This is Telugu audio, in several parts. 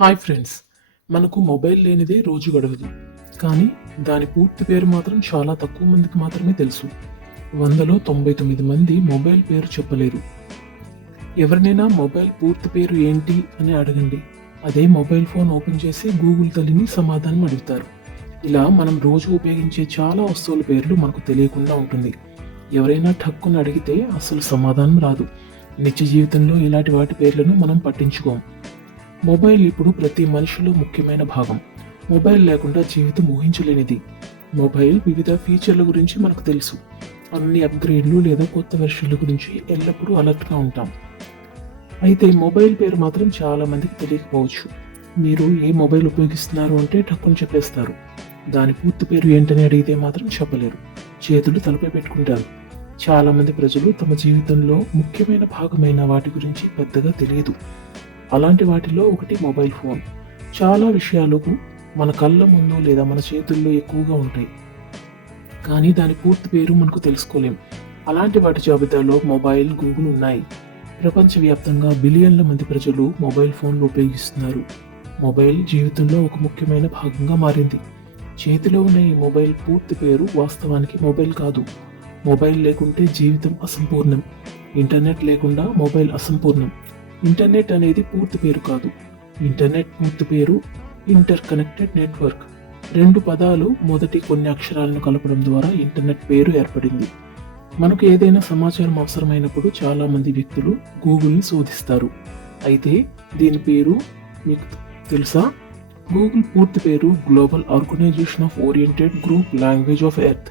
హాయ్ ఫ్రెండ్స్ మనకు మొబైల్ లేనిదే రోజు గడవదు. కానీ దాని పూర్తి పేరు మాత్రం చాలా తక్కువ మందికి మాత్రమే తెలుసు. వందలో తొంభై తొమ్మిది మంది మొబైల్ పేరు చెప్పలేరు. ఎవరినైనా మొబైల్ పూర్తి పేరు ఏంటి అని అడగండి. అదే మొబైల్ ఫోన్ ఓపెన్ చేసి గూగుల్ తల్లిని సమాధానం అడుగుతారు. ఇలా మనం రోజు ఉపయోగించే చాలా వస్తువుల పేర్లు మనకు తెలియకుండా ఉంటుంది. ఎవరైనా ఠక్కును అడిగితే అసలు సమాధానం రాదు. నిత్య జీవితంలో ఇలాంటి వాటి పేర్లను మనం పట్టించుకోం. మొబైల్ ఇప్పుడు ప్రతి మనిషిలో ముఖ్యమైన భాగం. మొబైల్ లేకుండా జీవితం ఊహించలేనిది. మొబైల్ వివిధ ఫీచర్ల గురించి మనకు తెలుసు. అన్ని అప్గ్రేడ్లు లేదా కొత్త వెర్షన్ల గురించి ఎల్లప్పుడూ అలర్ట్గా ఉంటాం. అయితే మొబైల్ పేరు మాత్రం చాలా మందికి తెలియకపోవచ్చు. మీరు ఏ మొబైల్ ఉపయోగిస్తున్నారు అంటే టక్కుని చెప్పేస్తారు. దాని పూర్తి పేరు ఏంటని అడిగితే మాత్రం చెప్పలేరు. చేతులు తలపై పెట్టుకుంటారు. చాలామంది ప్రజలు తమ జీవితంలో ముఖ్యమైన భాగమైన వాటి గురించి పెద్దగా తెలియదు. అలాంటి వాటిలో ఒకటి మొబైల్ ఫోన్. చాలా విషయాలకు మన కళ్ళ ముందు లేదా మన చేతుల్లో ఎక్కువగా ఉంటాయి. కానీ దాని పూర్తి పేరు మనకు తెలుసుకోలేం. అలాంటి వాటి జాబితాలో మొబైల్ గూగుల్ ఉన్నాయి. ప్రపంచవ్యాప్తంగా బిలియన్ల మంది ప్రజలు మొబైల్ ఫోన్లు ఉపయోగిస్తున్నారు. మొబైల్ జీవితంలో ఒక ముఖ్యమైన భాగంగా మారింది. చేతిలో ఉన్న ఈ మొబైల్ పూర్తి పేరు వాస్తవానికి మొబైల్ కాదు. మొబైల్ లేకుంటే జీవితం అసంపూర్ణం. ఇంటర్నెట్ లేకుండా మొబైల్ అసంపూర్ణం. ఇంటర్నెట్ అనేది పూర్తి పేరు కాదు. ఇంటర్నెట్ పూర్తి పేరు ఇంటర్ కనెక్టెడ్ నెట్వర్క్. రెండు పదాలు మొదటి కొన్ని అక్షరాలను కలపడం ద్వారా ఇంటర్నెట్ పేరు ఏర్పడింది. మనకు ఏదైనా సమాచారం అవసరమైనప్పుడు చాలామంది వ్యక్తులు గూగుల్ని శోధిస్తారు. అయితే దీని పేరు మీకు తెలుసా? గూగుల్ పూర్తి పేరు global organization of oriented group language of earth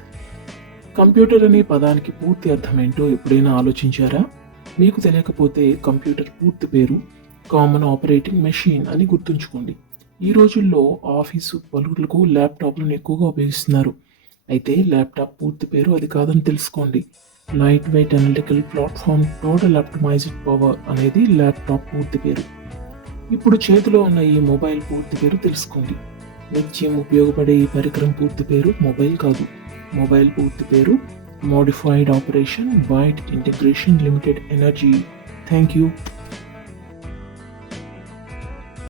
computer అనే పదానికి పూర్తి అర్థం ఏంటో ఎప్పుడైనా ఆలోచించారా? మీకు తెలియకపోతే కంప్యూటర్ పూర్తి పేరు కామన్ ఆపరేటింగ్ మెషిన్ అని గుర్తుంచుకోండి. ఈ రోజుల్లో ఆఫీసు పలుకులకు ల్యాప్టాప్లను ఎక్కువగా ఉపయోగిస్తున్నారు. అయితే ల్యాప్టాప్ పూర్తి పేరు అది కాదని తెలుసుకోండి. Light weight analytical platform total optimized power అనేది ల్యాప్టాప్ పూర్తి పేరు. ఇప్పుడు చేతిలో ఉన్న ఈ మొబైల్ పూర్తి పేరు తెలుసుకోండి. నిత్యం ఉపయోగపడే ఈ పరికరం పూర్తి పేరు మొబైల్ కాదు. మొబైల్ పూర్తి పేరు modified operation white integration limited energy. Thank you.